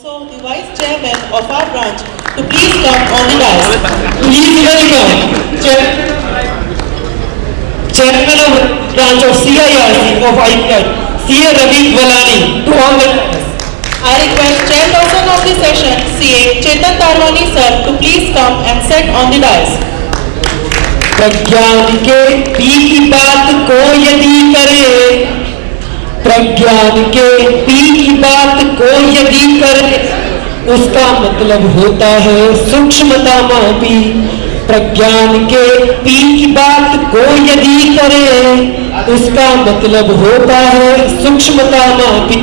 So the Vice Chairman of our branch to please come on the dais. Please welcome Chairman of branch of CIRC of IPI, CA Ravi Valani to on the dais. I request Chairperson of the session, CA Chetan Tarwani sir, to please come and sit on the dais. प्रज्ञान के P की बात को यदि करे, प्रज्ञान के P की बात को यदि करे, उसका मतलब होता है सूक्ष्मता मापी। प्रज्ञान के पी की बात को यदि करे, उसका मतलब होता है सूक्ष्मता मापी।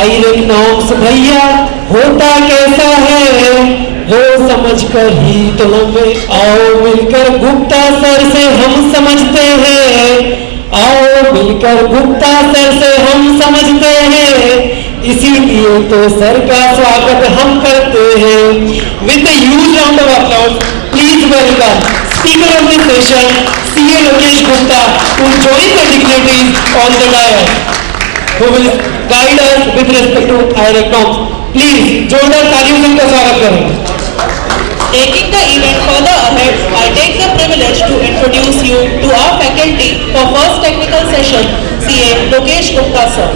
आयरन नॉर्म्स भैया होता कैसा है, वो समझ कर ही तो में आओ मिलकर गुप्ता सर से हम समझते हैं, आओ मिलकर गुप्ता सर से हम समझते हैं, इसीलिए तो सर का स्वागत हम करते हैं। With a huge round of applause please welcome speaker of this session CA Lokesh Gupta to join the dignitaries on the dais who will guide us with respect to IRAC norms. Please जोरदार तालियों से इनका स्वागत करें। Taking the event further ahead, I take the privilege to introduce you to our faculty for first technical session, CA Lokesh Gupta sir.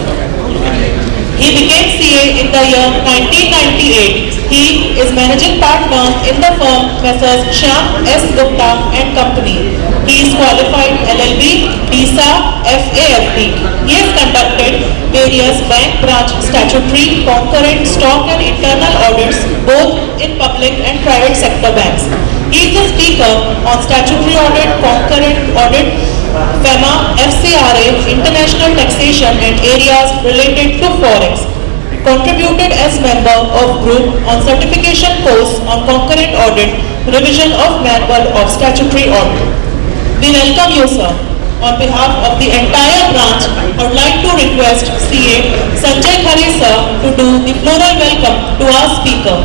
He became CA in the year 1998. He is managing partner in the firm Messrs. Shyam S. Gupta and Company. He is qualified LLB, DISA, FAFD. He has conducted various bank branch statutory, concurrent, stock and internal audits both in public and private sector banks. He is the speaker on statutory audit, concurrent audit, FEMA, FCRA, international taxation and areas related to forex. Contributed as member of group on certification course on concurrent audit, revision of manual of statutory audit. We welcome you, sir. On behalf of the entire branch, I would like to request CA Sanjay Khare sir to do the floral welcome to our speaker.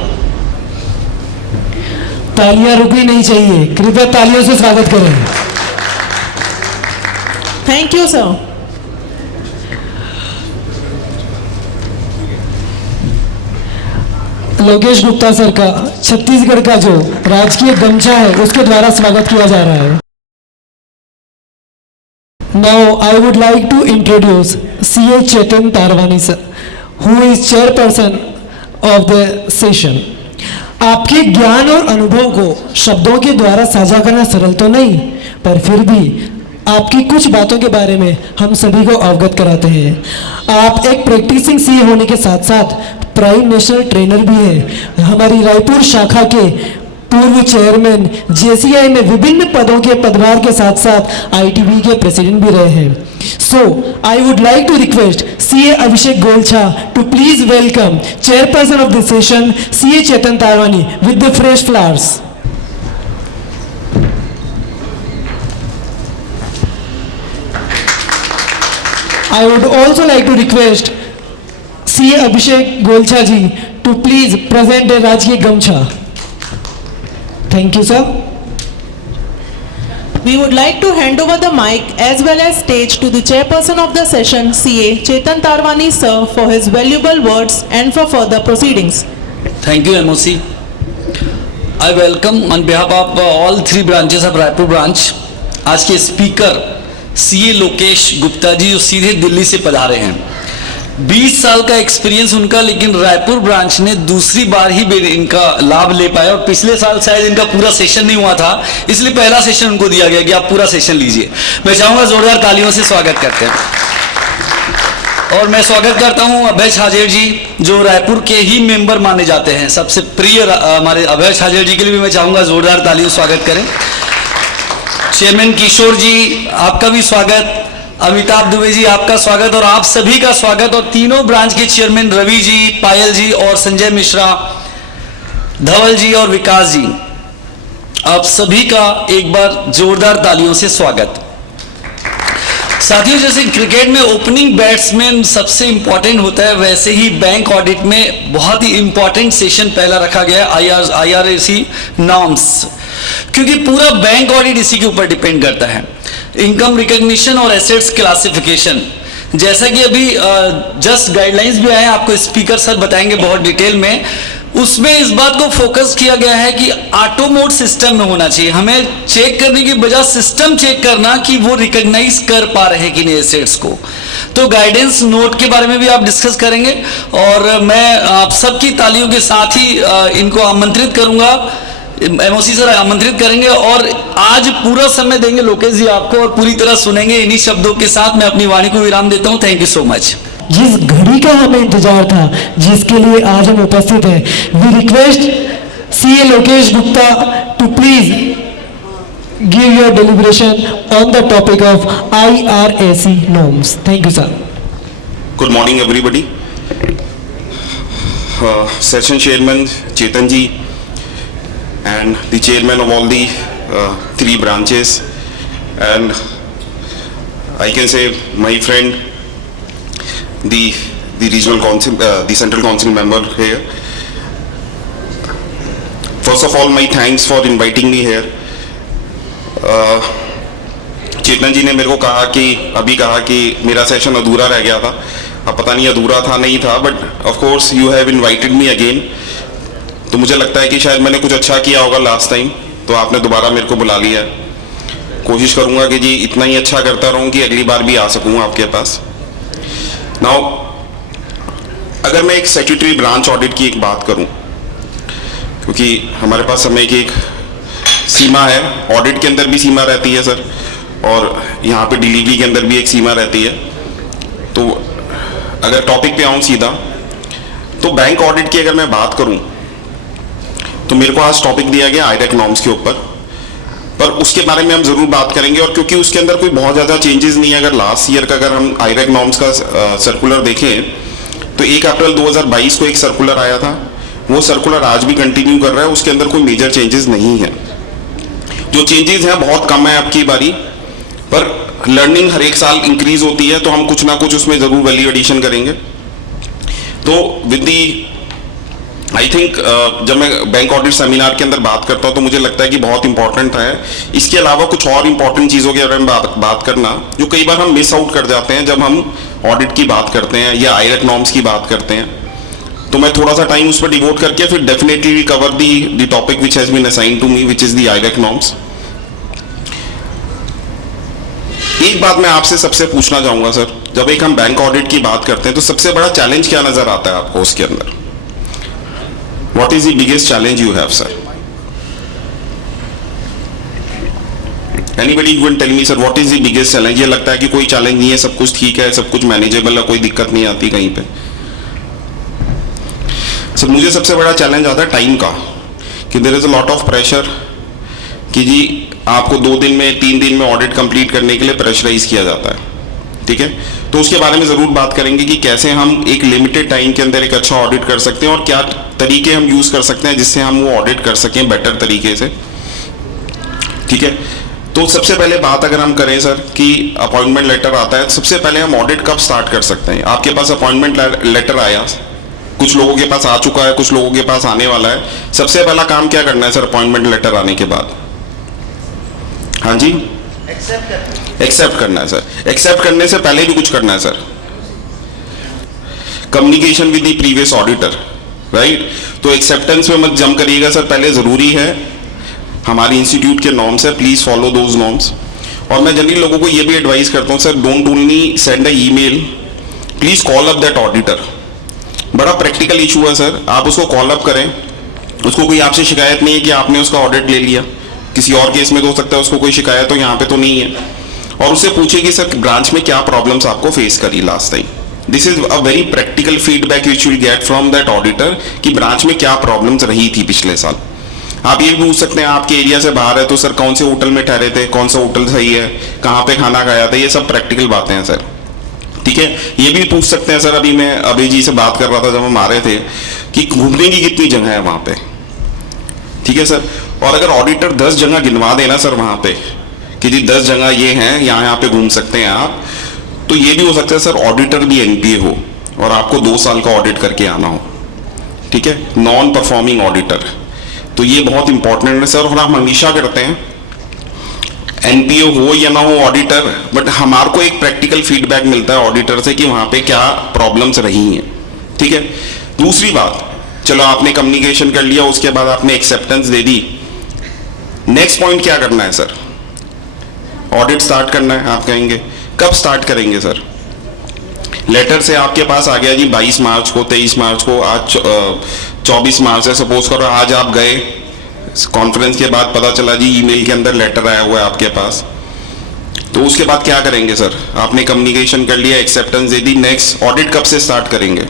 तालियां रुकनी नहीं चाहिए, कृपया तालियों से स्वागत करें। Thank you, sir. Lokesh Gupta sir का छत्तीसगढ़ का जो राजकीय गमछा है उसके द्वारा स्वागत किया जा रहा है। Now I would like to introduce CA Chetan Tarwani sir, who is chairperson of the session. आपके ज्ञान और अनुभव को शब्दों के द्वारा साझा करना सरल तो नहीं, पर फिर भी आपकी कुछ बातों के बारे में हम सभी को अवगत कराते हैं। आप एक प्रैक्टिसिंग सीए होने के साथ साथ प्राइम नेशनल ट्रेनर भी हैं। हमारी रायपुर शाखा के पूर्व चेयरमैन, जेसीआई में विभिन्न पदों के पदभार के साथ साथ आईटीबी के प्रेसिडेंट भी रहे हैं। So I would like to request CA Abhishek Golchha to please welcome chairperson of the session CA Chetan Tarwani with the fresh flowers. I would also like to request CA Abhishek Golcha ji to please present the Rajkiya Gamcha. Thank you, sir. We would like to hand over the mic as well as stage to the chairperson of the session, CA Chetan Tarwani sir, for his valuable words and for further proceedings. Thank you, MOC. I welcome on behalf of all three branches of Raipur branch आज के speaker CA Lokesh Gupta ji जो सीधे दिल्ली से पधारे हैं। 20 साल का experience उनका, लेकिन रायपुर ब्रांच ने दूसरी बार ही इनका लाभ ले पाया और पिछले साल शायद इनका पूरा सेशन नहीं हुआ था, इसलिए पहला सेशन उनको दिया गया कि आप पूरा सेशन लीजिए। मैं चाहूंगा जोरदार तालियों से स्वागत करते हैं। और मैं स्वागत करता हूं अभय छाजेड़ जी जो रायपुर के ही मेंबर माने जाते हैं, सबसे प्रिय हमारे अभय छाजेड़ जी के लिए भी मैं चाहूंगा जोरदार तालियों से स्वागत करें। चेयरमैन किशोर जी आपका भी स्वागत, अमिताभ दुबे जी आपका स्वागत और आप सभी का स्वागत, और तीनों ब्रांच के चेयरमैन रवि जी, पायल जी और संजय मिश्रा, धवल जी और विकास जी, आप सभी का एक बार जोरदार तालियों से स्वागत। साथियों, जैसे क्रिकेट में ओपनिंग बैट्समैन सबसे इंपॉर्टेंट होता है, वैसे ही बैंक ऑडिट में बहुत ही इंपॉर्टेंट सेशन पहला रखा गया है IRAC नॉर्म्स, क्योंकि पूरा बैंक ऑडिट इसी के ऊपर डिपेंड करता है। इनकम रिकॉग्निशन और एसेट्स क्लासिफिकेशन, जैसा कि अभी जस्ट गाइडलाइंस भी आए हैं, आपको स्पीकर सर बताएंगे बहुत डिटेल में। उसमें इस बात को फोकस किया गया है कि ऑटो मोड सिस्टम में होना चाहिए। हमें चेक करने की बजाय सिस्टम चेक करना कि वो रिकॉग्नाइज कर पा रहे हैं कि नहीं एसेट्स को। तो गाइडेंस नोट के बारे में भी आप डिस्कस करेंगे और मैं आप सबकी तालियों के साथ ही इनको आमंत्रित करूंगा, एमओसी सर आमंत्रित करेंगे और आज पूरा समय देंगे लोकेश जी आपको और पूरी तरह सुनेंगे। इन्हीं शब्दों के साथ मैं अपनी वाणी को विराम देता हूं। Thank you so much. जिस घड़ी का हमें इंतजार था, जिसके लिए आज हम उपस्थित हैं, we request CA Lokesh Gupta to please give your deliberation on the topic of IRAC norms. Thank you, sir. Good morning, everybody. Session Chairman Chetan ji and the chairman of all the 3 branches, and I can say my friend, the regional council, the central council member here. First of all, my thanks for inviting me here. चेतन जी ने मेरे को अभी कहा कि मेरा session अधूरा रह गया था। अब पता नहीं अधूरा था नहीं था, but of course you have invited me again. तो मुझे लगता है कि शायद मैंने कुछ अच्छा किया होगा लास्ट टाइम, तो आपने दोबारा मेरे को बुला लिया। कोशिश करूंगा कि जी इतना ही अच्छा करता रहूं कि अगली बार भी आ सकूं आपके पास। नाउ अगर मैं एक स्टैट्यूटरी ब्रांच ऑडिट की एक बात करूं, क्योंकि हमारे पास समय की एक सीमा है, ऑडिट के अंदर भी सीमा रहती है सर, और यहाँ पे डिलीवरी के अंदर भी एक सीमा रहती है। तो अगर टॉपिक पे आऊँ सीधा, तो बैंक ऑडिट की अगर मैं बात करूँ तो मेरे को आज टॉपिक दिया गया IRAC नॉर्म्स के ऊपर, पर उसके बारे में हम जरूर बात करेंगे। और क्योंकि उसके अंदर कोई बहुत ज़्यादा चेंजेस नहीं है, अगर लास्ट ईयर का अगर हम IRAC नॉर्म्स का सर्कुलर देखें तो 1 अप्रैल 2022 को एक सर्कुलर आया था, वो सर्कुलर आज भी कंटिन्यू कर रहा है, उसके अंदर कोई मेजर चेंजेस नहीं है। जो चेंजेस हैं बहुत कम है आपकी बारी, पर लर्निंग हर एक साल इंक्रीज होती है, तो हम कुछ ना कुछ उसमें जरूर वैल्यू एडिशन करेंगे। तो विद दी आई थिंक जब मैं बैंक ऑडिट सेमिनार के अंदर बात करता हूं तो मुझे लगता है कि बहुत इंपॉर्टेंट है। इसके अलावा कुछ और इंपॉर्टेंट चीज़ों के बारे में बात करना जो कई बार हम मिस आउट कर जाते हैं जब हम ऑडिट की बात करते हैं या IRAC नॉर्म्स की बात करते हैं। तो मैं थोड़ा सा टाइम उस पर डिवोट करके फिर definitely we cover the topic which has been assigned to me, which is the IRAC norms. एक बात मैं आपसे सबसे पूछना चाहूंगा सर, जब एक हम बैंक ऑडिट की बात करते हैं तो सबसे बड़ा चैलेंज क्या नजर आता है आपको उसके अंदर? What is the biggest challenge you have, sir? Anybody can tell me, sir, what is the biggest challenge? ये लगता है कि कोई चैलेंज नहीं है, सब कुछ ठीक है, सब कुछ मैनेजेबल है, कोई दिक्कत नहीं आती कहीं पे। सर मुझे सबसे बड़ा चैलेंज आता है टाइम का, कि there is a lot of pressure कि जी आपको 2 दिन में 3 दिन में ऑडिट कंप्लीट करने के लिए प्रेशराइज किया जाता है, ठीक है। तो उसके बारे में ज़रूर बात करेंगे कि कैसे हम एक लिमिटेड टाइम के अंदर एक अच्छा ऑडिट कर सकते हैं और क्या तरीके हम यूज़ कर सकते हैं जिससे हम वो ऑडिट कर सकें बेटर तरीके से, ठीक है। तो सबसे पहले बात अगर हम करें सर कि अपॉइंटमेंट लेटर आता है, सबसे पहले हम ऑडिट कब स्टार्ट कर सकते हैं? आपके पास अपॉइंटमेंट लेटर आया, कुछ लोगों के पास आ चुका है, कुछ लोगों के पास आने वाला है। सबसे पहला काम क्या करना है सर अपॉइंटमेंट लेटर आने के बाद? हाँ जी, एक्सेप्ट करना है सर। एक्सेप्ट करने से पहले भी कुछ करना है sir, communication with the previous auditor, right. तो एक्सेप्टेंस में मत जम करिएगा सर, पहले जरूरी है, हमारी इंस्टीट्यूट के नॉर्म्स है, प्लीज फॉलो दोज नॉर्म्स। और मैं जनरली लोगों को ये भी एडवाइस करता हूँ sir, don't only send a email, please call up that auditor. बड़ा प्रैक्टिकल इशू है सर, आप उसको कॉल अप करें, उसको कोई आपसे शिकायत नहीं है कि आपने उसका ऑडिट ले लिया, किसी और केस में तो हो सकता है उसको कोई शिकायत हो, यहाँ पे तो नहीं है। और उससे पूछे कि सर ब्रांच में क्या प्रॉब्लम्स आपको फेस करी last time. This is a very practical feedback which will get from that auditor कि ब्रांच में क्या प्रॉब्लम्स रही थी पिछले साल। आप ये भी पूछ सकते हैं आपके एरिया से बाहर है तो सर कौन से होटल में ठहरे थे, कौन सा होटल सही है, कहाँ पे खाना खाया था, ये सब प्रैक्टिकल बातें हैं सर, ठीक है। ये भी पूछ सकते हैं सर, अभी मैं अभी जी से बात कर रहा था जब हम आ रहे थे कि घूमने की कितनी जगह है वहाँ पे, ठीक है सर। और अगर ऑडिटर 10 जगह गिनवा देना सर वहाँ पे कि जी 10 जगह ये हैं, यहाँ पे घूम सकते हैं आप, तो ये भी हो सकता है सर ऑडिटर भी NPA हो और आपको 2 साल का ऑडिट करके आना हो, ठीक है, नॉन परफॉर्मिंग ऑडिटर। तो ये बहुत इंपॉर्टेंट है सर। और हम हमेशा करते हैं एनपीओ हो या ना हो ऑडिटर, बट हमारे को एक प्रैक्टिकल फीडबैक मिलता है ऑडिटर से कि वहां पे क्या प्रॉब्लम्स रही हैं, ठीक है। दूसरी बात, चलो आपने कम्युनिकेशन कर लिया, उसके बाद आपने एक्सेप्टेंस दे दी, नेक्स्ट पॉइंट क्या करना है सर? ऑडिट स्टार्ट करना है। आप कहेंगे कब स्टार्ट करेंगे सर? लेटर से आपके पास आ गया जी 22 मार्च को, 23 मार्च को, आज 24 मार्च है, सपोज करो आज आप गए कॉन्फ्रेंस के बाद, पता चला जी ईमेल के अंदर लेटर आया हुआ है आपके पास, तो उसके बाद क्या करेंगे सर? आपने कम्युनिकेशन कर लिया, एक्सेप्टेंस दे दी, नेक्स्ट ऑडिट कब से स्टार्ट करेंगे?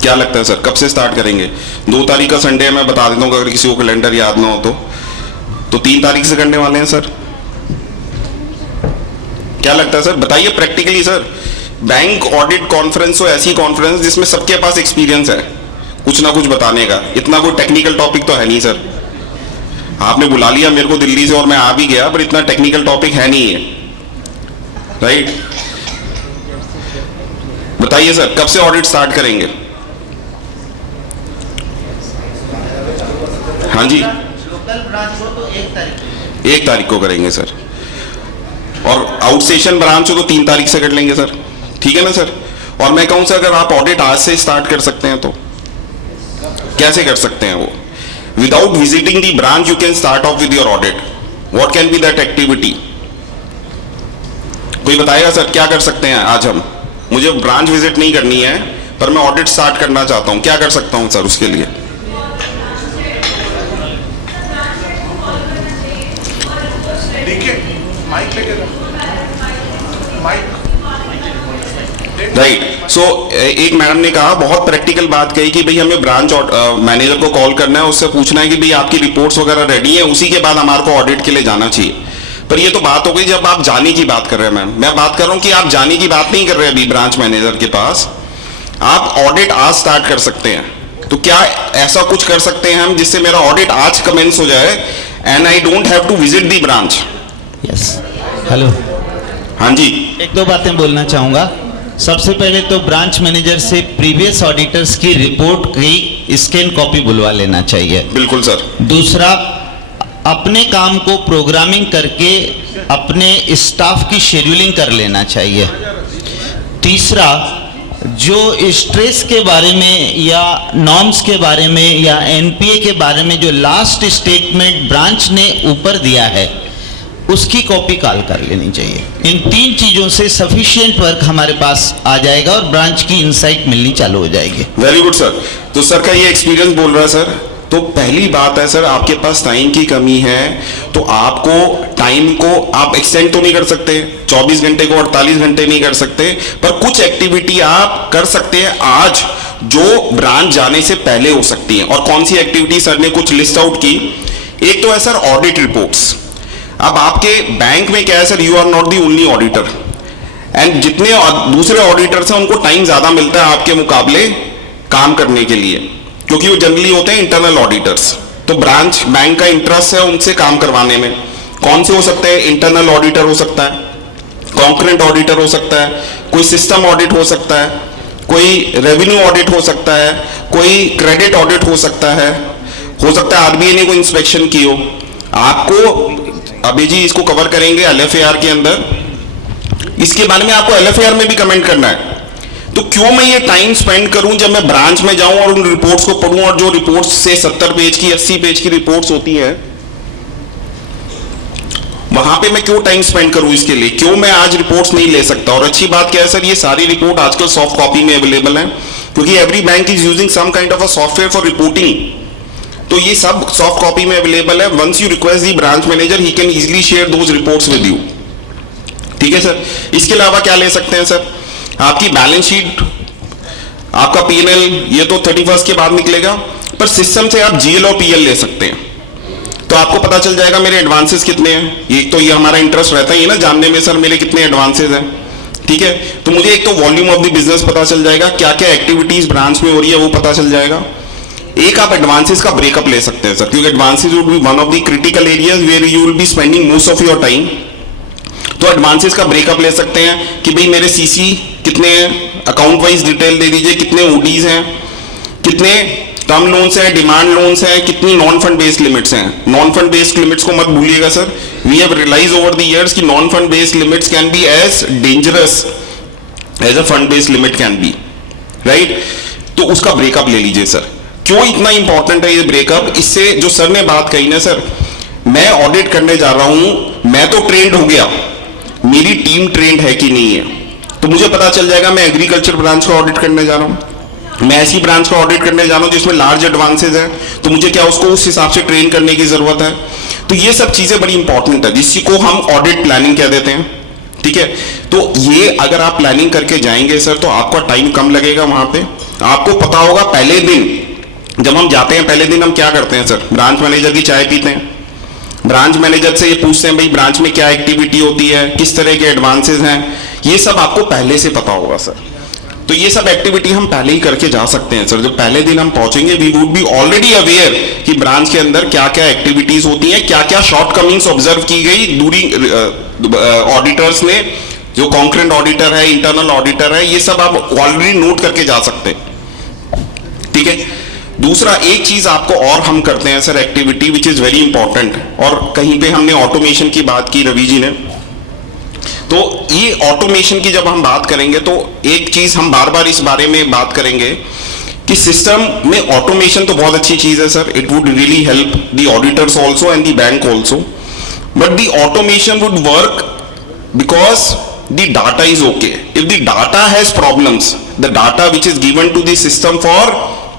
क्या लगता है सर कब से स्टार्ट करेंगे? 2 तारीख का संडे है, मैं बता देता हूँ अगर किसी को कैलेंडर याद ना हो तो 3 तारीख से करने वाले हैं सर। क्या लगता है सर? बताइए practically sir. Bank audit conference हो ऐसी कॉन्फ्रेंस जिसमें सबके पास एक्सपीरियंस है कुछ ना कुछ बताने का, इतना कोई टेक्निकल टॉपिक तो है नहीं सर। आपने बुला लिया मेरे को दिल्ली से और मैं आ भी गया, पर इतना टेक्निकल टॉपिक है नहीं है, राइट? बताइए सर कब से ऑडिट स्टार्ट करेंगे? हाँ जी, लोकल ब्रांच हो तो 1 तारीख को करेंगे सर, और आउटस्टेशन ब्रांच हो तो 3 तारीख से कर लेंगे सर, ठीक है ना सर? और मैं कहूं सर अगर आप ऑडिट आज से स्टार्ट कर सकते हैं तो कैसे कर सकते हैं वो? Without visiting the branch you can start of with your audit. What can be that activity? कोई बताएगा सर क्या कर सकते हैं आज हम? मुझे ब्रांच विजिट नहीं करनी है पर मैं ऑडिट स्टार्ट करना चाहता हूं, क्या कर सकता हूं सर उसके लिए? राइट। सो एक मैडम ने कहा, बहुत प्रैक्टिकल बात कही कि भाई हमें ब्रांच मैनेजर को कॉल करना है, उससे पूछना है कि भाई आपकी रिपोर्ट्स वगैरह रेडी है, उसी के बाद हमारे को ऑडिट के लिए जाना चाहिए। पर ये तो बात हो गई जब आप जाने की बात कर रहे हैं मैम, मैं बात कर रहा हूँ कि आप जाने की बात नहीं कर रहे अभी ब्रांच मैनेजर के पास, आप ऑडिट आज स्टार्ट कर सकते हैं। तो क्या ऐसा कुछ कर सकते हैं हम जिससे मेरा ऑडिट आज कमेंस हो जाए and I don't have to visit the branch? Yes, hello, हाँ जी, 1-2 बातें बोलना चाहूँगा। सबसे पहले तो ब्रांच मैनेजर से प्रीवियस ऑडिटर्स की रिपोर्ट की स्कैन कॉपी बुलवा लेना चाहिए। बिल्कुल सर। दूसरा, अपने काम को प्रोग्रामिंग करके अपने स्टाफ की शेड्यूलिंग कर लेना चाहिए। तीसरा, जो स्ट्रेस के बारे में या नॉर्म्स के बारे में या एनपीए के बारे में जो लास्ट स्टेटमेंट ब्रांच ने ऊपर दिया है उसकी कॉपी कॉल कर लेनी चाहिए। इन 3 चीजों से सफिशिएंट वर्क हमारे पास आ जाएगा और ब्रांच की इनसाइट मिलनी चालू हो जाएगी। Very good sir. तो सर का ये एक्सपीरियंस बोल रहा है सर। तो पहली बात है सर, आपके पास टाइम की कमी है, तो आपको टाइम को आप एक्सटेंड तो नहीं कर सकते, 24 घंटे को 48 घंटे नहीं कर सकते, पर कुछ एक्टिविटी आप कर सकते हैं आज जो ब्रांच जाने से पहले हो सकती है। और कौन सी एक्टिविटी सर ने कुछ लिस्ट आउट की। एक तो है सर ऑडिट रिपोर्ट्स। अब आपके बैंक में क्या है sir, you are not the only auditor, and जितने दूसरे ऑडिटर्स हैं उनको टाइम ज्यादा मिलता है आपके मुकाबले काम करने के लिए, क्योंकि वो जनरली होते हैं इंटरनल ऑडिटर्स। तो ब्रांच बैंक का इंटरेस्ट है उनसे काम करवाने में। कौन से हो सकते हैं? इंटरनल ऑडिटर हो सकता है, कॉन्करेंट ऑडिटर हो सकता है, कोई सिस्टम ऑडिट हो सकता है, कोई रेवेन्यू ऑडिट हो सकता है, कोई क्रेडिट ऑडिट हो सकता है आरबीआई ने कोई इंस्पेक्शन की हो। आपको अभी जी इसको कवर करेंगे एलएफएआर के अंदर, इसके बारे में आपको एलएफएआर में भी कमेंट करना है। तो क्यों मैं ये टाइम स्पेंड करूं जब मैं ब्रांच में जाऊं और उन रिपोर्ट्स को पढूं, और जो रिपोर्ट्स से 70 पेज की 80 पेज की रिपोर्ट्स होती हैं वहां पे मैं क्यों टाइम स्पेंड करूं इसके लिए? क्यों मैं आज रिपोर्ट्स नहीं ले सकता? और अच्छी बात क्या है सर, ये सारी रिपोर्ट आजकल सॉफ्ट कॉपी में अवेलेबल है, क्योंकि every bank is using some kind of a software for reporting. तो ये सब सॉफ्ट कॉपी में अवेलेबल है। Once you request the branch manager, he can easily share those reports with you. ठीक है सर। इसके अलावा क्या ले सकते हैं सर? आपकी बैलेंस शीट, आपका पीएनएल, ये तो 31 के बाद निकलेगा, पर सिस्टम से आप जीएल और पीएल ले सकते हैं। तो आपको पता चल जाएगा मेरे एडवांसेस कितने हैं। एक तो ये हमारा इंटरेस्ट रहता ही है ना जानने में सर मेरे कितने एडवांसेस हैं। ठीक है, तो मुझे एक तो वॉल्यूम ऑफ द बिजनेस पता चल जाएगा, क्या क्या एक्टिविटीज ब्रांच में हो रही है वो पता चल जाएगा। एक आप एडवांसेस का ब्रेकअप ले सकते हैं सर, क्योंकि advances would be one of the critical areas where you will be spending most of your time. तो एडवांसेस का ब्रेकअप ले सकते हैं कि भाई मेरे सीसी कितने हैं, अकाउंट वाइज डिटेल दे दीजिए, कितने ओडीज हैं, कितने टर्म लोन्स हैं, डिमांड लोन्स हैं, कितनी नॉन फंड बेस्ड लिमिट्स हैं। नॉन फंड बेस्ड लिमिट्स को मत भूलिएगा sir. We have realise over the years कि non fund based limits can be as dangerous as a fund based limit can be, right. तो उसका breakup ले लीजिए sir. क्यों इतना इंपॉर्टेंट है ये ब्रेकअप? इससे जो सर ने बात कही ना सर, मैं ऑडिट करने जा रहा हूं, मैं तो ट्रेंड हो गया, मेरी टीम ट्रेंड है कि नहीं है, तो मुझे पता चल जाएगा मैं एग्रीकल्चर ब्रांच का ऑडिट करने जा रहा हूं, मैं ऐसी ब्रांच का ऑडिट करने जा रहा हूं जिसमें लार्ज एडवांसेस हैं, तो मुझे क्या उसको उस हिसाब से ट्रेन करने की जरूरत है। तो ये सब चीजें बड़ी इंपॉर्टेंट है, जिसको हम ऑडिट प्लानिंग कह देते हैं, ठीक है। तो ये अगर आप प्लानिंग करके जाएंगे सर तो आपका टाइम कम लगेगा वहां पे। आपको पता होगा पहले दिन जब हम जाते हैं, पहले दिन हम क्या करते हैं सर, ब्रांच मैनेजर की चाय पीते हैं, ब्रांच मैनेजर से ये पूछते हैं भाई ब्रांच में क्या एक्टिविटी होती है, किस तरह के एडवांसेस हैं, ये सब आपको पहले से पता होगा सर। तो ये सब एक्टिविटी हम पहले ही करके जा सकते हैं सर। जब पहले दिन हम पहुंचेंगे we would be already aware कि ब्रांच के अंदर क्या क्या एक्टिविटीज होती हैं, क्या क्या शॉर्ट कमिंग्स ऑब्जर्व की गई दूरी ऑडिटर्स ने, जो कॉन्करेंट ऑडिटर है, इंटरनल ऑडिटर है, ये सब आप ऑलरेडी नोट करके जा सकते हैं, ठीक है। दूसरा एक चीज आपको और हम करते हैं sir activity which is very important, और कहीं पे हमने ऑटोमेशन की बात की रवि जी ने, तो ये ऑटोमेशन की जब हम बात करेंगे तो एक चीज हम बार बार इस बारे में बात करेंगे कि सिस्टम में ऑटोमेशन तो बहुत अच्छी चीज है sir, it would really help the auditors also and the bank also, but the automation would work because the data is okay. If the data has problems, the data which is given to the system for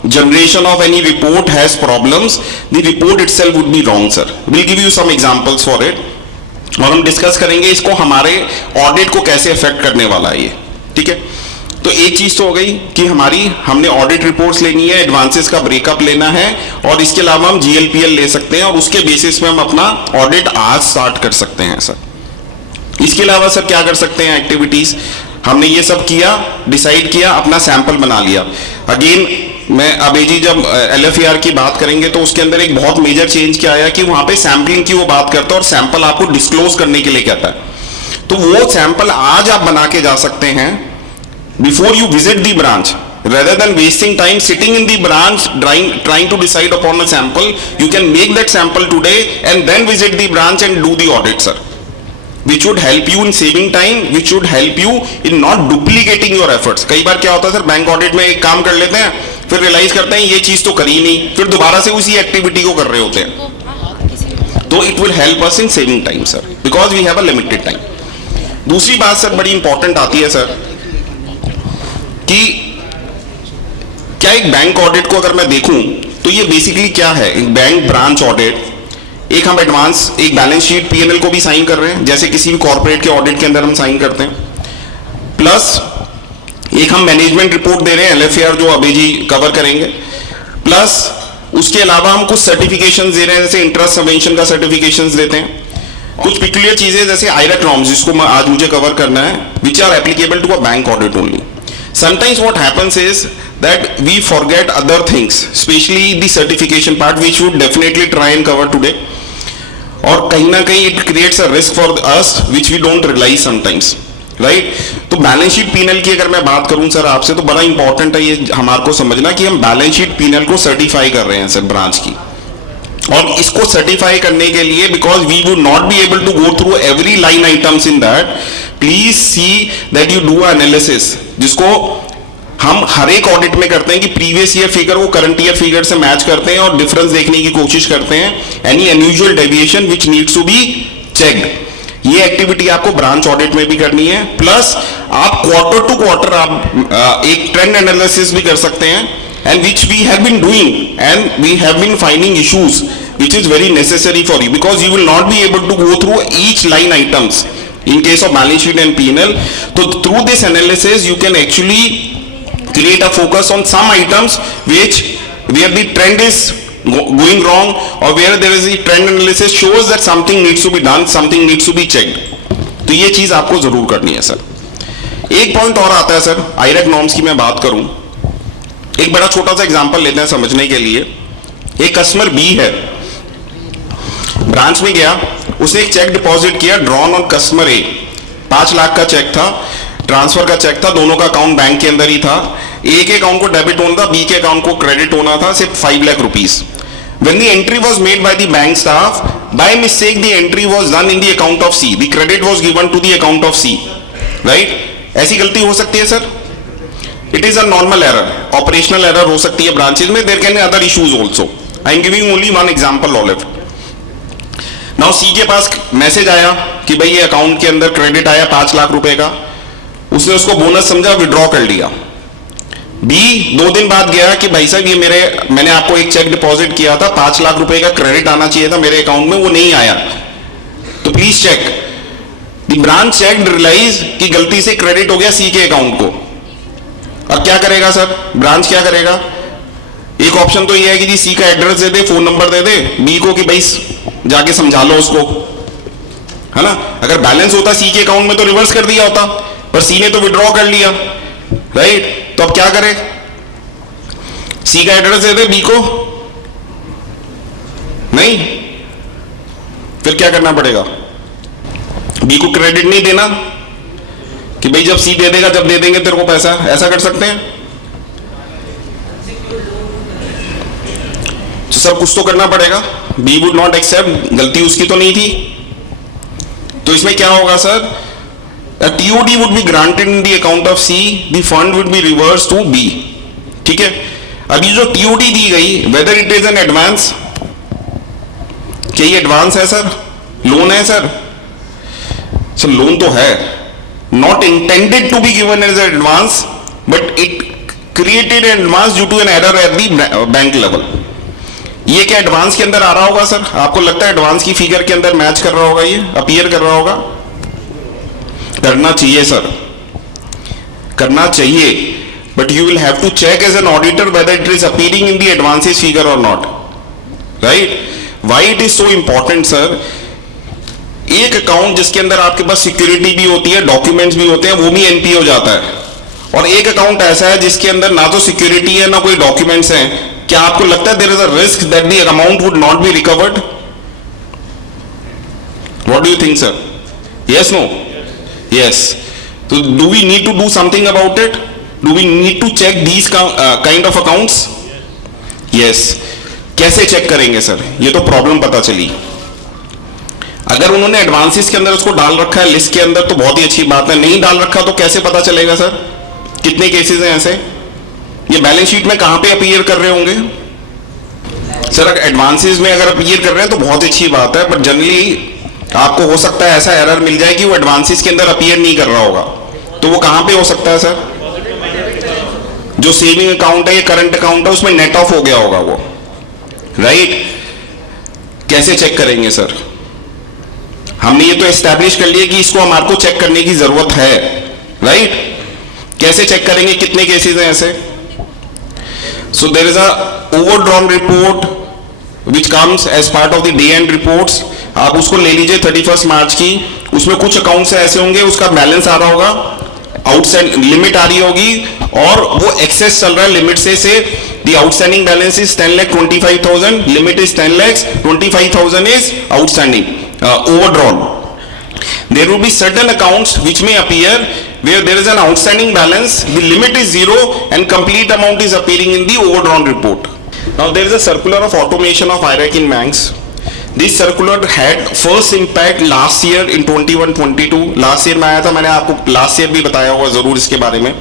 generation of any report has problems, the report itself would be wrong sir. We'll give you some examples for it, और हम discuss करेंगे इसको हमारे audit को कैसे affect करने वाला है ये, ठीक है। तो एक चीज तो हो गई कि हमने ऑडिट रिपोर्ट्स लेनी है, एडवांसेस का ब्रेकअप लेना है, और इसके अलावा हम GLPL ले सकते हैं और उसके बेसिस में हम अपना ऑडिट आज स्टार्ट कर सकते हैं सर। इसके अलावा सर क्या कर सकते हैं एक्टिविटीज, हमने ये सब किया, डिसाइड किया, अपना सैंपल बना लिया। अगेन मैं अभी जी जब LFER की बात करेंगे तो उसके अंदर एक बहुत मेजर चेंज क्या आया कि वहां पे सैंपलिंग की वो बात करता है और सैंपल आपको डिस्क्लोज करने के लिए कहता है। तो वो सैंपल आज आप बना के जा सकते हैं before you visit the branch, rather than wasting time sitting in the branch trying to decide upon a sample, you can make that sample today and then visit the branch and do the audit sir, which would help you in saving time, which would help you in not duplicating your efforts. कई बार क्या होता है sir, bank audit में एक काम कर लेते हैं, फिर रियलाइज करते हैं ये चीज तो करी नहीं, फिर दोबारा से उसी एक्टिविटी को कर रहे होते हैं। तो it will help us in saving time sir, because we have a limited time. दूसरी बात सर बड़ी इंपॉर्टेंट आती है सर कि क्या एक बैंक ऑडिट को अगर मैं देखूं तो ये बेसिकली क्या है, एक बैंक ब्रांच ऑडिट, एक हम एडवांस एक बैलेंस शीट P&L को भी साइन कर रहे हैं जैसे किसी भी कॉर्पोरेट के ऑडिट के अंदर हम साइन करते हैं, प्लस एक हम मैनेजमेंट रिपोर्ट दे रहे हैं LFER जो अभी जी कवर करेंगे, प्लस उसके अलावा हम कुछ सर्टिफिकेशंस दे रहे हैं, जैसे इंटरेस्ट सबवेंशन का सर्टिफिकेशंस देते हैं, कुछ पिक्युलियर चीजें जैसे IRAC नॉर्म्स जिसको आज मुझे कवर करना है, which are applicable to a bank audit only. Sometimes what happens is that we forget other things, especially the certification part, which we would definitely try and cover today. और कहीं ना कहीं it creates a risk for us, which we don't realize sometimes, right? तो balance sheet P&L की अगर मैं बात करूं सर आपसे, तो बड़ा इंपॉर्टेंट है ये हमारे को समझना कि हम बैलेंस शीट P&L को सर्टिफाई कर रहे हैं सर ब्रांच की, और इसको सर्टिफाई करने के लिए because we would not be able to go through every line items in that, please see that you do analysis, जिसको हम हर एक ऑडिट में करते हैं कि प्रीवियस ईयर फिगर को करंट ईयर फिगर से मैच करते हैं और डिफरेंस देखने की कोशिश करते हैं, any unusual deviation which needs to be checked. ये एक्टिविटी आपको ब्रांच ऑडिट में भी करनी है, प्लस आप क्वार्टर टू क्वार्टर आप एक ट्रेंड एनालिसिस भी कर सकते हैं, and which we have been doing, and we have been finding issues which is very necessary for you, because you will not be able to go through each line items in case of balance sheet and P&L. So through this analysis you can actually create a focus on some items which where the trend is going wrong, or where there is a trend analysis shows that something needs to be done, something needs to be checked. तो ये चीज आपको जरूर करनी है sir. एक point और आता है सर, IRAC नॉर्म्स की मैं बात करूं, एक बड़ा छोटा सा एग्जांपल लेते हैं समझने के लिए। एक कस्टमर B है, ब्रांच में गया, उसने एक चेक डिपॉजिट किया drawn on customer A, 5 lakh का चेक था, ट्रांसफर का चेक था, दोनों का अकाउंट बैंक के अंदर ही था। ए के अकाउंट को डेबिट होना था, बी के अकाउंट को क्रेडिट होना था, सिर्फ 5 lakh rupees. When the entry was made by the bank staff, by mistake the entry was done in the account of C. The credit was given to the account of C. Right? ऐसी गलती हो सकती है sir? It is a normal error. Operational error हो सकती है branches में. There can be other issues also. I am giving only one example of it. Now C के पास मैसेज आया कि भाई ये अकाउंट के अंदर क्रेडिट आया 5 लाख रुपए का, उसने उसको बोनस समझा, विड्रॉ कर लिया। बी 2 दिन बाद गया कि भाई साहब ये मैंने आपको एक चेक डिपॉजिट किया था, 5 लाख रुपए का क्रेडिट आना चाहिए था मेरे अकाउंट में, वो नहीं आया, तो please check. The branch check realise कि गलती से क्रेडिट हो गया सी के अकाउंट को। अब क्या करेगा सर? ब्रांच क्या करेगा? एक ऑप्शन तो ये है कि जी सी का एड्रेस दे दे, फोन नंबर दे दे बी को कि भाई जाके समझा लो उसको, है ना। अगर बैलेंस होता सी के अकाउंट में तो रिवर्स कर दिया होता, पर सी ने तो विड्रॉ कर लिया, राइट। तो अब क्या करे? सी का एड्रेस दे दे बी को? नहीं, फिर क्या करना पड़ेगा? बी को क्रेडिट नहीं देना कि भाई जब सी दे देगा जब दे देंगे तेरे को पैसा, ऐसा कर सकते हैं? तो सब कुछ तो करना पड़ेगा। बी वुड नॉट एक्सेप्ट, गलती उसकी तो नहीं थी। तो इसमें क्या होगा sir? A TOD would be granted in the account of C, the fund would be reversed to B. ठीक है। अब ये जो TOD दी गई, whether it is an advance, क्या ये एडवांस है सर? लोन है सर? सर लोन तो है, not intended to be given as an advance, but it created an advance due to an error at the bank level. ये क्या advance के अंदर आ रहा होगा सर? आपको लगता है एडवांस की फिगर के अंदर मैच कर रहा होगा, ये अपीयर कर रहा होगा? करना चाहिए सर, करना चाहिए, but you will have to check as an auditor whether it is appearing in the advances figure और not, right. Why it is so important sir? एक अकाउंट जिसके अंदर आपके पास सिक्योरिटी भी होती है, डॉक्यूमेंट्स भी होते हैं, वो भी एनपीए हो जाता है, और एक अकाउंट ऐसा है जिसके अंदर ना तो सिक्योरिटी है ना कोई डॉक्यूमेंट्स हैं। क्या आपको लगता है there is a risk that the amount would not be recovered? What do you think sir? Yes, no? Yes. So do we need to do something about it? Do we need to check these kind of accounts? Yes. कैसे check करेंगे sir? ये तो problem पता चली। अगर उन्होंने advances के अंदर उसको डाल रखा है लिस्ट के अंदर तो बहुत ही अच्छी बात है, नहीं डाल रखा तो कैसे पता चलेगा सर? कितने केसेस हैं ऐसे? ये बैलेंस शीट में कहां पे अपीयर कर रहे होंगे सर? अगर एडवांसेस में अगर अपीयर कर रहे हैं तो बहुत अच्छी बात है, बट जनरली आपको हो सकता है ऐसा एरर मिल जाए कि वो एडवांसेस के अंदर अपीयर नहीं कर रहा होगा, तो वो कहां पे हो सकता है सर? जो सेविंग अकाउंट है या करंट अकाउंट है उसमें नेट ऑफ हो गया होगा वो, राइट। कैसे चेक करेंगे सर? हमने ये तो एस्टैब्लिश कर लिया कि इसको हमारे को चेक करने की जरूरत है, राइट। कैसे चेक करेंगे? कितने केसेस हैं ऐसे? So there is a overdrawn report which comes as part of the day end reports. आप उसको ले लीजिए 31 मार्च की, उसमें कुछ अकाउंट्स ऐसे होंगे उसका बैलेंस आ रहा होगा, आउटस्टैंडिंग लिमिट आ रही होगी और वो एक्सेस चल रहा है लिमिट से the outstanding balance is 10,25,000, limit is 10 lakhs, 25,000 is outstanding, overdrawn. There will be certain accounts which may appear where there is an outstanding balance, the limit is 0 and complete amount is appearing in the overdrawn report. Now there is a circular of automation of IRAC in banks. This circular had first impact last year in 21-22. Last year में आया था, मैंने आपको last year भी बताया होगा जरूर इसके बारे में.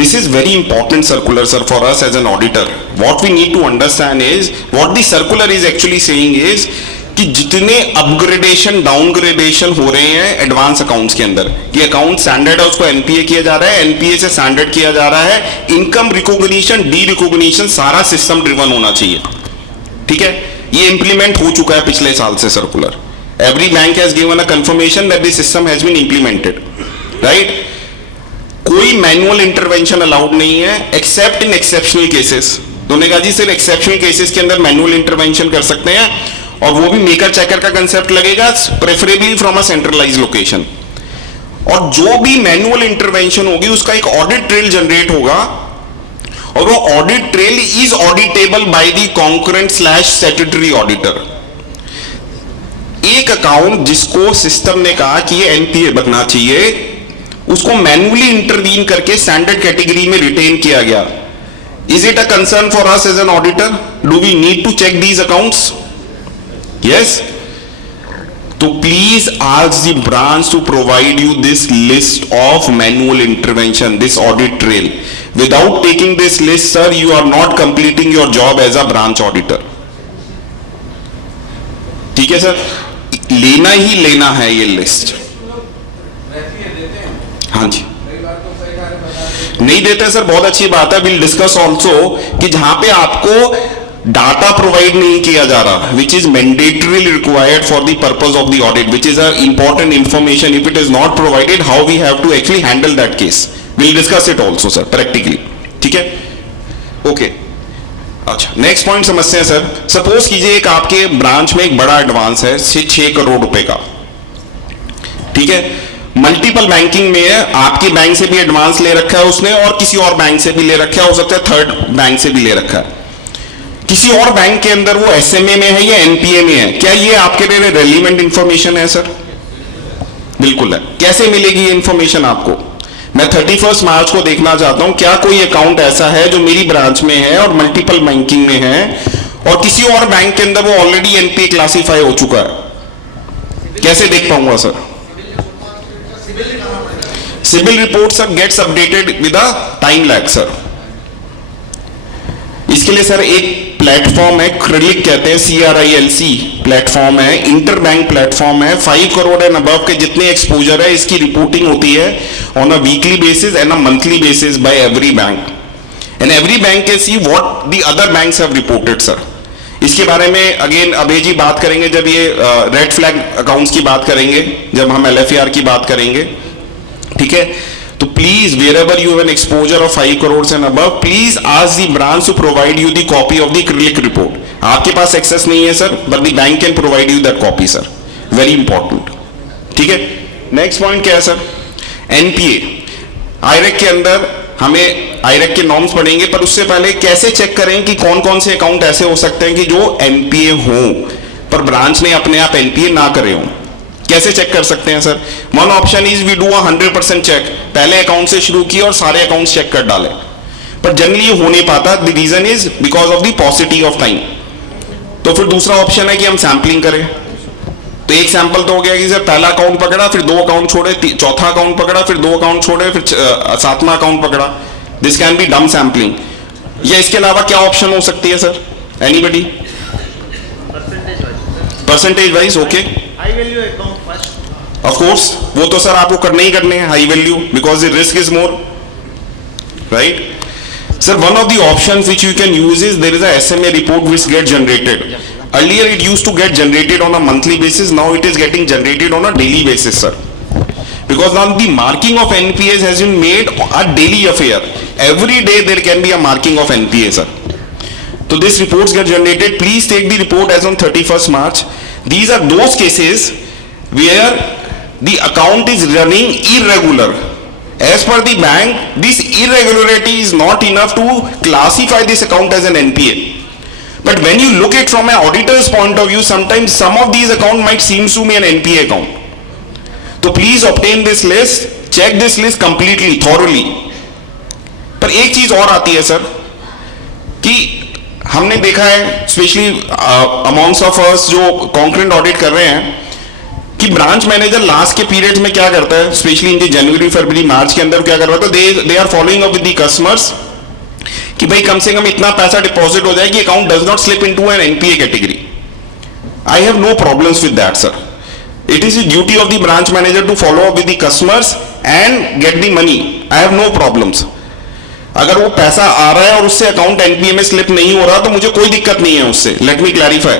This is very important circular sir for us as an auditor. What we need to understand is what the circular is actually saying is कि जितने अपग्रेडेशन डाउनग्रेडेशन हो रहे हैं एडवांस अकाउंट्स के अंदर, ये अकाउंट स्टैंडर्ड है उसको एनपीए किया जा रहा है, एनपीए से स्टैंडर्ड किया जा रहा है, इनकम रिकॉग्निशन डी रिकॉग्निशन सारा सिस्टम ड्रिवन होना चाहिए, ठीक है। ये इंप्लीमेंट हो चुका है पिछले साल से circular. Every bank has given a confirmation that this system has been implemented, right. कोई मैनुअल इंटरवेंशन अलाउड नहीं है एक्सेप्ट इन एक्सेप्शनल केसेस। उन्होंने कहा जी सिर्फ एक्सेप्शनल केसेस के अंदर मैनुअल इंटरवेंशन कर सकते हैं, और वो भी मेकर चेकर का कंसेप्ट लगेगा, preferably from a centralised location. और जो भी मैनुअल इंटरवेंशन होगी उसका एक ऑडिट ट्रेल जनरेट होगा, और वो audit trail is auditable by the concurrent / statutory auditor. एक अकाउंट जिसको सिस्टम ने कहा कि ये एनपीए बनना चाहिए, उसको मैन्युअली इंटरवीन करके स्टैंडर्ड कैटेगरी में रिटेन किया गया। Is it a concern for us as an auditor? Do we need to check these accounts? Yes. तो please ask the branch to provide you this list of manual intervention, this audit trail. Without taking this list sir, you are not completing your job as a branch auditor. ठीक है sir, लेना ही लेना है ये list. हाँ जी, नहीं देते sir, बहुत अच्छी बात है। विल डिस्कस ऑल्सो कि जहां पे आपको डाटा प्रोवाइड नहीं किया जा रहा, which is mandatorily required for the purpose of the audit, which is a important information, if it is not provided, how we have to actually handle that case, will discuss it also sir practically. ठीक है, okay. अच्छा, next point समझते हैं sir. Suppose कीजिए एक आपके branch में एक बड़ा एडवांस है 6 करोड़ रुपए का, ठीक है, मल्टीपल बैंकिंग में है, आपके बैंक से भी एडवांस ले रखा है उसने और किसी और बैंक से भी ले रखा है, हो सकता है थर्ड बैंक से भी ले रखा है। किसी और बैंक के अंदर वो एसएमए में है या एनपीए में है, क्या ये आपके लिए रेलिवेंट इंफॉर्मेशन है सर? बिल्कुल है। कैसे मिलेगी ये इंफॉर्मेशन आपको? मैं 31 मार्च को देखना चाहता हूं क्या कोई अकाउंट ऐसा है जो मेरी ब्रांच में है और मल्टीपल बैंकिंग में है और किसी और बैंक के अंदर वो ऑलरेडी एनपीए क्लासीफाई हो चुका है। कैसे देख पाऊंगा sir? CIBIL report sir gets updated with a time lag sir. इसके लिए सर एक प्लेटफॉर्म है, क्रिलिक कहते हैं, CRILC प्लेटफॉर्म है, इंटर बैंक प्लेटफॉर्म है। 5 करोड़ एंड अबव के जितने एक्सपोजर है इसकी रिपोर्टिंग होती है on a weekly basis and a monthly basis by every bank, and every bank can see what the other banks have reported sir. इसके बारे में अगेन अभय जी बात करेंगे जब ये रेड फ्लैग अकाउंट्स की बात करेंगे, जब हम LFAR की बात करेंगे। ठीक है, तो please wherever you have an exposure of 5 crores and above, please ask the branch to provide you the copy of the CRILC report. आपके पास एक्सेस नहीं है sir, but the bank can provide you that copy sir, very important। ठीक है, next point क्या है sir? NPA IRAC के अंदर हमें IRAC के नॉर्म्स पढ़ेंगे, पर उससे पहले कैसे चेक करें कि कौन कौन से अकाउंट ऐसे हो सकते हैं कि जो NPA हो पर ब्रांच ने अपने आप NPA ना करे हो। कैसे चेक कर सकते हैं sir? One option is we do 100% check, पहले अकाउंट से शुरू किया और सारे अकाउंट्स चेक कर डाले, पर जनरली ये हो नहीं पाता। The reason is because of the paucity of time. तो फिर दूसरा ऑप्शन है कि हम सैंपलिंग करें। तो एक सैंपल तो हो गया कि सर पहला अकाउंट पकड़ा, फिर 2 अकाउंट छोड़े, चौथा अकाउंट पकड़ा, फिर 2 अकाउंट छोड़े, फिर 7वां अकाउंट पकड़ा। This can be dumb sampling. या इसके अलावा क्या ऑप्शन हो सकती है sir? Anybody? Percentage wise, okay. High value account first, of course वो तो सर आपको करने ही करने हैं, high value, because the risk is more, right sir. One of the options which you can use is there is a SMA report which get generated. Earlier it used to get generated on a monthly basis, now it is getting generated on a daily basis sir, because now the marking of NPAs has been made a daily affair. Every day there can be a marking of NPA sir. So this reports get generated. Please take the report as on 31st March. These are those cases where the account is running irregular. As per the bank, this irregularity is not enough to classify this account as an NPA. But when you look at from an auditor's point of view, sometimes some of these account might seem to be an NPA account. So please obtain this list, check this list completely, thoroughly. पर एक चीज और आती है sir कि हमने देखा है स्पेशली अमाउंट्स ऑफ अस जो कॉन्करेंट ऑडिट कर रहे हैं कि ब्रांच मैनेजर लास्ट के पीरियड में क्या करता है, स्पेशली इन जनवरी फरवरी मार्च के अंदर क्या कर रहा था, they are following up with the customers कि भाई कम से कम इतना पैसा डिपॉजिट हो जाए कि account does not slip into an NPA कैटेगरी। I have no problems with that sir. It is the duty of the branch manager to follow up with the customers and get the money. I have no problems. अगर वो पैसा आ रहा है और उससे account NPA में slip नहीं हो रहा तो मुझे कोई दिक्कत नहीं है उससे। लेट मी क्लैरिफाई,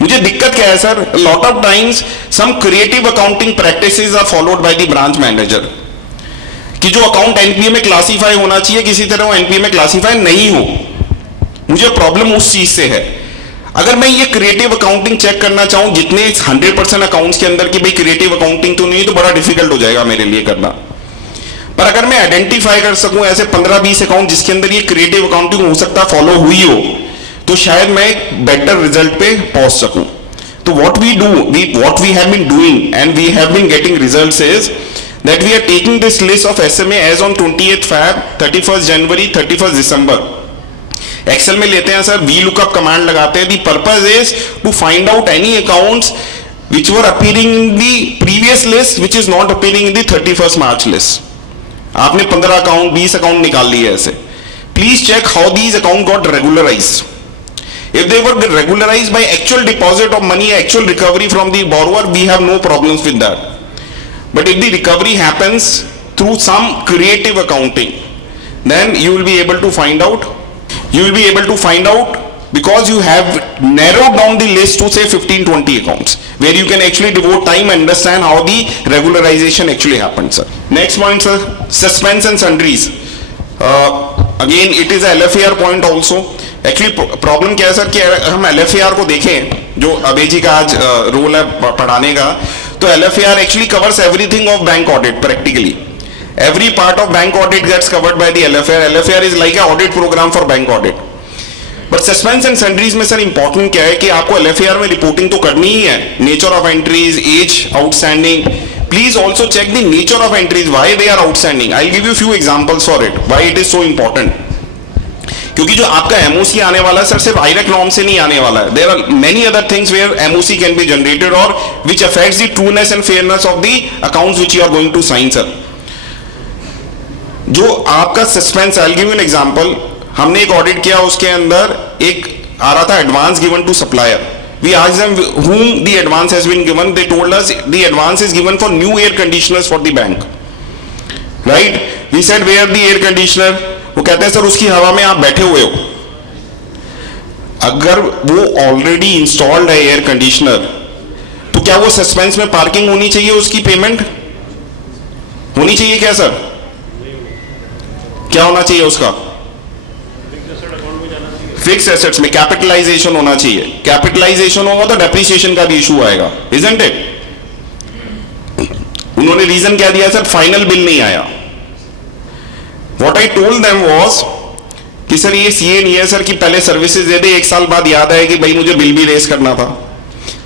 मुझे दिक्कत क्या है sir? Lot of times some creative accounting practices are followed by the branch manager कि जो अकाउंट NPA में क्लासीफाई होना चाहिए किसी तरह वो NPA में क्लासीफाई नहीं हो। मुझे प्रॉब्लम उस चीज से है। अगर मैं ये क्रिएटिव अकाउंटिंग चेक करना चाहूं जितने 100% अकाउंट्स के अंदर कि भाई क्रिएटिव अकाउंटिंग तो नहीं, तो बड़ा डिफिकल्ट हो जाएगा मेरे लिए करना। पर अगर मैं आइडेंटिफाई कर सकूं ऐसे 15-20 अकाउंट जिसके अंदर ये क्रिएटिव अकाउंटिंग हो सकता है फॉलो हुई हो, तो शायद मैं एक बेटर रिजल्ट पे पहुंच सकूं। तो what we have been doing and we have been getting results is that we are taking this list of SMA as on 28th Feb, 31st January, 31st December. Excel में लेते हैं sir, VLOOKUP command लगाते हैं. The purpose is to find out any accounts which were appearing in the previous list which is not appearing in the 31st March list. आपने 15 account 20 account निकाल लिए ऐसे. Please check how these accounts got regularized. If they were regularized by actual deposit of money, actual recovery from the borrower, we have no problems with that. But if the recovery happens through some creative accounting, then you will be able to find out. You will be able to find out because you have narrowed down the list to say 15-20 accounts where you can actually devote time and understand how the regularization actually happens, sir. Next point, sir, suspense and sundries. Again, it is a LFAR point also. Actually problem क्या है sir कि हम LFAR को देखें, जो अभय जी का आज role है पढ़ाने का, तो LFAR actually covers everything of bank audit practically. Every part of bank audit gets covered by the LFAR. LFAR is like an audit program for bank audit. But suspense and sundries में sir important क्या है कि आपको LFAR में reporting तो करनी ही है. Nature of entries, age, outstanding. Please also check the nature of entries, why they are outstanding. I'll give you few examples for it. Why it is so important. क्योंकि जो आपका MOC आने वाला है सर सिर्फ IRAC norm से नहीं आने वाला है. There are many other things where MOC can be generated or which affects the trueness and fairness of the accounts which you are going to sign, sir. जो आपका suspense, I will give you an example. हमने एक audit किया, उसके अंदर एक आ रहा था advance given to supplier. We asked them whom the advance has been given. They told us the advance is given for new air conditioners for the bank. Right? We said where the air conditioner. वो कहते हैं sir उसकी हवा में आप बैठे हुए हो. अगर वो ऑलरेडी इंस्टॉल्ड है एयर कंडीशनर, तो क्या वो सस्पेंस में पार्किंग होनी चाहिए, उसकी पेमेंट होनी चाहिए क्या सर? क्या होना चाहिए उसका? फिक्स एसेट्स में कैपिटलाइजेशन होना चाहिए. कैपिटलाइजेशन होगा तो डेप्रिसिएशन का भी इशू आएगा, इजंट इट? उन्होंने रीजन क्या दिया सर? फाइनल बिल नहीं आया. What I told them was कि सर ये सीए नहीं है सर कि पहले सर्विसेज दे दे, एक साल बाद याद आए कि भाई मुझे बिल भी रेस करना था.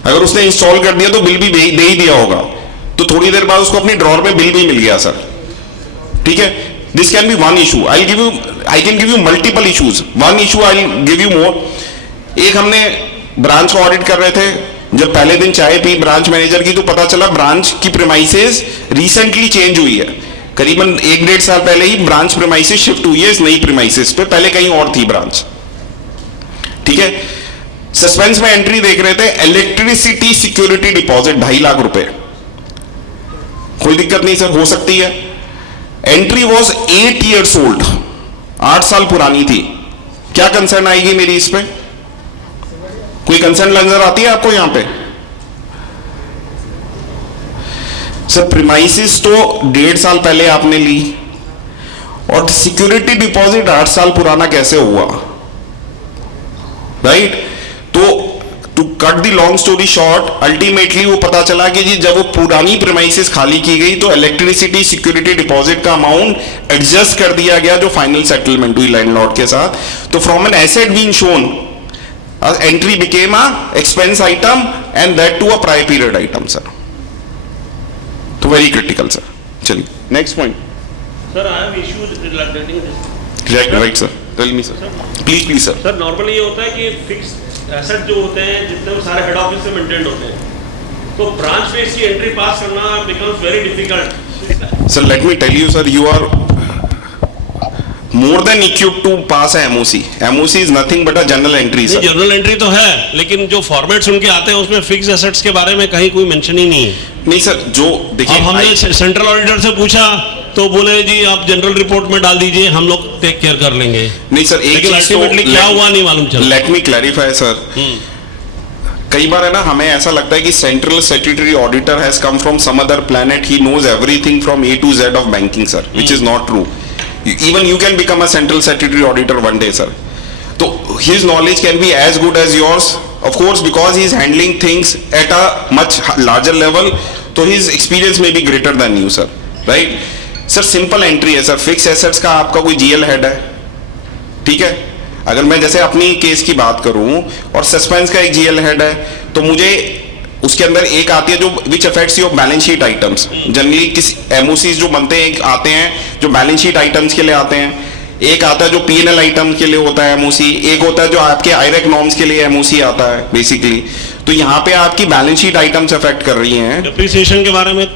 अगर उसने इंस्टॉल कर दिया तो बिल भी दे ही दिया होगा, तो थोड़ी देर बाद उसको अपनी ड्रॉर में बिल भी मिल गया सर. ठीक है, this can be one issue. I can give you multiple issues. One issue I'll give you more. एक हमने ब्रांच का ऑडिट कर रहे थे, जब पहले दिन चाय पी ब्रांच मैनेजर की तो पता चला ब्रांच की प्रीमाइसेस रिसेंटली चेंज हुई है. करीबन 1-1.5 साल पहले ही ब्रांच प्रीमाइसेस शिफ्ट हुई है इस नई प्रीमाइसेस पे, पहले कहीं और थी ब्रांच. ठीक है, सस्पेंस में एंट्री देख रहे थे, इलेक्ट्रिसिटी सिक्योरिटी डिपॉजिट 2.5 लाख रुपए. कोई दिक्कत नहीं सर, हो सकती है. एंट्री वॉज 8 years old, 8 साल पुरानी थी. क्या कंसर्न आएगी मेरी इस पे? कोई कंसर्न नजर आती है आपको यहां पे? सर प्रीमाइसिस तो 1.5 साल पहले आपने ली और सिक्योरिटी डिपॉजिट 8 साल पुराना कैसे हुआ? राइट? तो to cut the long story short, ultimately वो पता चला कि जी जब वो पुरानी प्रीमाइसिस खाली की गई तो इलेक्ट्रिसिटी सिक्योरिटी डिपॉजिट का अमाउंट एडजस्ट कर दिया गया जो फाइनल सेटलमेंट हुई लैंडलॉर्ड के साथ. तो from an asset being shown entry became a expense item and that too a prior period item sir. तो वेरी क्रिटिकल सर. चलिए next point. Sir, I have issues relating this. Right sir, tell me sir, please sir. Sir normally ये होता है कि fix asset जो होते हैं जितने वो सारे हेड ऑफिस से मेंटेन होते हैं, तो ब्रांच में इसकी एंट्री पास करना becomes very difficult. Sir let me tell you sir, you are more than equipped to pass a MOC. MOC is nothing but a journal entry sir. General entry तो है, लेकिन जो फॉर्मेट्स उनके आते हैं उसमें फिक्स एसेट्स के बारे में कहीं कोई मेंशन ही नहीं है. नहीं सर, जो देखिए अब हमने सेंट्रल ऑडिटर से पूछा तो बोले जी आप जनरल रिपोर्ट में डाल दीजिए, हम लोग टेक केयर कर लेंगे. नहीं सर, एक लेकिन अल्टीमेटली क्या हुआ नहीं मालूम चला. Let me clarify sir. कई बार है ना, हमें ऐसा लगता है कि central statutory auditor has come from some other planet, he knows everything from A to Z of banking sir, which is not true. Even you can become a central statutory auditor one day sir. So his knowledge can be as good as yours, of course, because he is handling things at a much larger level, so his experience may be greater than you sir. Right sir? Simple entry है sir. Fixed assets का आपका कोई GL head है, ठीक है? अगर मैं जैसे अपनी केस की बात करूं और सस्पेंस का एक GL हेड है, तो मुझे उसके अंदर एक आती है जो which affects your balance sheet items. Generally किसी एमओसीज जो बनते हैं आते हैं जो बैलेंस शीट आइटम्स के लिए आते हैं, एक आता है जो पीएनएल आइटम के लिए होता है एमओसी, एक होता है जो आपके आईरेक नॉर्म्स के लिए एमओसी आता है बेसिकली। तो यहाँ पे आपकी बैलेंस शीट आइटम्स अफेक्ट कर रही हैं। डिप्रिसिएशन के बारे में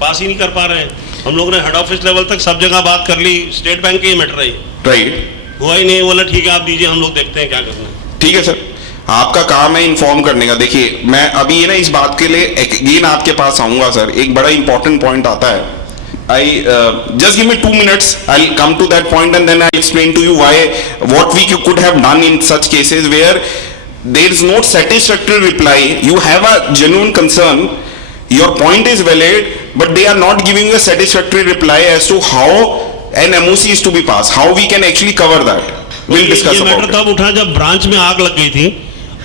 पास ही नहीं कर पा रहे हैं हम लोग ने, हेड ऑफिस लेवल तक सब जगह बात कर ली, स्टेट बैंक की मैटर है, राइट, हुआ ही नहीं। बोला ठीक है आप दीजिए, हम लोग देखते हैं क्या करना है। ठीक है सर, आपका काम है इन्फॉर्म करने का। देखिए मैं अभी ना इस बात के लिए अगेन आपके पास आऊंगा सर, एक बड़ा इंपॉर्टेंट पॉइंट आता है। I just give me 2 minutes. I'll come to that point and then I'll explain to you what we could have done in such cases where there is no satisfactory reply. You have a genuine concern, your point is valid, but they are not giving you a satisfactory reply as to how an MOC is to be passed. How we can actually cover that. We'll discuss ये about matter it. तब उठा जब branch में आग लग गई थी,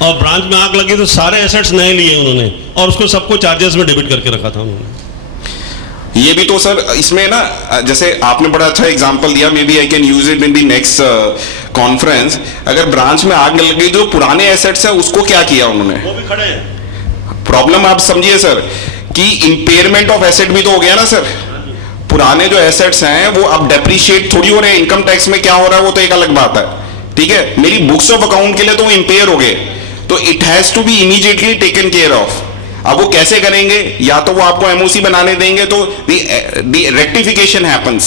और ब्रांच में आग लगी तो सारे एसेट्स नए लिए उन्होंने और उसको सबको चार्जेस में डेबिट करके रखा था उन्होंने। ये भी तो सर इसमें ना, जैसे आपने बड़ा अच्छा एग्जांपल दिया, maybe I can use it in the next conference. अगर ब्रांच में आग लग गई तो पुराने एसेट्स है उसको क्या किया उन्होंने, वो भी खड़े हैं। प्रॉब्लम आप समझिए सर कि इंपेयरमेंट ऑफ एसेट भी तो हो गया ना सर। पुराने जो एसेट्स हैं वो अब डेप्रिशिएट थोड़ी हो रहे हैं, इनकम टैक्स में क्या हो रहा है वो तो एक अलग बात है, ठीक है। मेरी बुक्स ऑफ अकाउंट के लिए तो वो इंपेयर हो गए, तो it has to be immediately taken care of. अब वो कैसे करेंगे, या तो वो आपको एमओसी बनाने देंगे तो the rectification happens.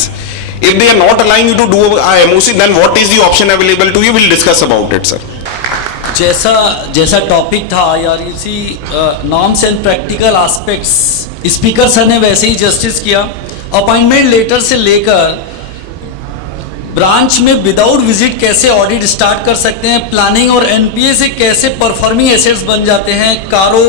If they are not allowing you to do a MOC, then what is the option available to you? We'll discuss about it, sir. जैसा टॉपिक था यार, इसी norms and practical aspects speaker sir ने वैसे ही justice किया। Appointment letter से लेकर branch में विदाउट विजिट कैसे ऑडिट स्टार्ट कर सकते हैं, प्लानिंग और एनपीए से कैसे परफॉर्मिंग एसेट्स बन जाते हैं, कारो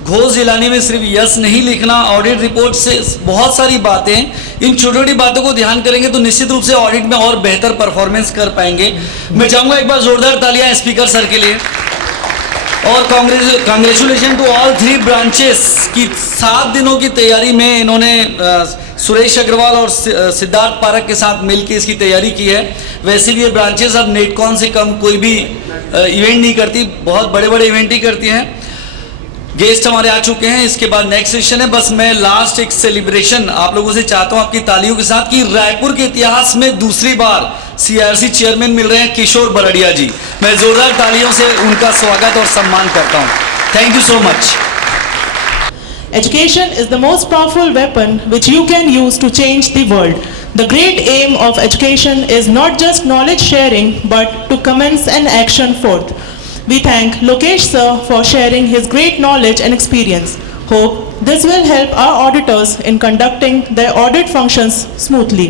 घोष दिलाने में सिर्फ यस नहीं लिखना, ऑडिट रिपोर्ट से बहुत सारी बातें, इन छोटी छोटी बातों को ध्यान करेंगे तो निश्चित रूप से ऑडिट में और बेहतर परफॉर्मेंस कर पाएंगे। मैं चाहूँगा एक बार जोरदार तालियां स्पीकर सर के लिए, और कांग्रेचुलेशन टू ऑल 3 ब्रांचेस की 7 दिनों की तैयारी में इन्होंने सुरेश अग्रवाल और सिद्धार्थ पारक के साथ मिलकर इसकी तैयारी की है। वैसे भी ये ब्रांचेस अब नेटकॉन से कम कोई भी इवेंट नहीं करती, बहुत बड़े बड़े इवेंट ही करती हैं। गेस्ट हमारे आ चुके हैं, इसके बाद नेक्स्ट सेशन है। बस मैं लास्ट एक सेलिब्रेशन आप लोगों से चाहता हूं आपकी तालियों के साथ कि रायपुर के इतिहास में दूसरी बार सीआरसी चेयरमैन मिल रहे हैं किशोर बरड़िया जी। मैं जोरदार तालियों से उनका स्वागत और सम्मान करता हूं। Thank you so much. Education is the most powerful weapon which you can use to change the world. The great aim of education is not just knowledge sharing but to commence an action forth. We thank Lokesh sir for sharing his great knowledge and experience. Hope this will help our auditors in conducting their audit functions smoothly.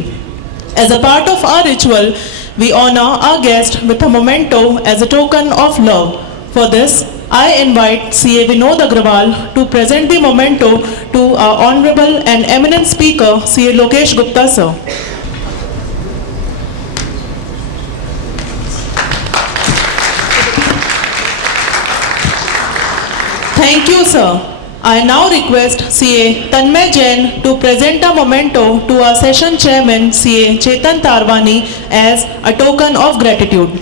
As a part of our ritual, we honor our guest with a memento as a token of love. For this, I invite CA Vinod Agrawal to present the memento to our honorable and eminent speaker, CA Lokesh Gupta sir. Thank you, sir. I now request CA Tanmay Jain to present a memento to our session chairman, CA Chetan Tarwani, as a token of gratitude.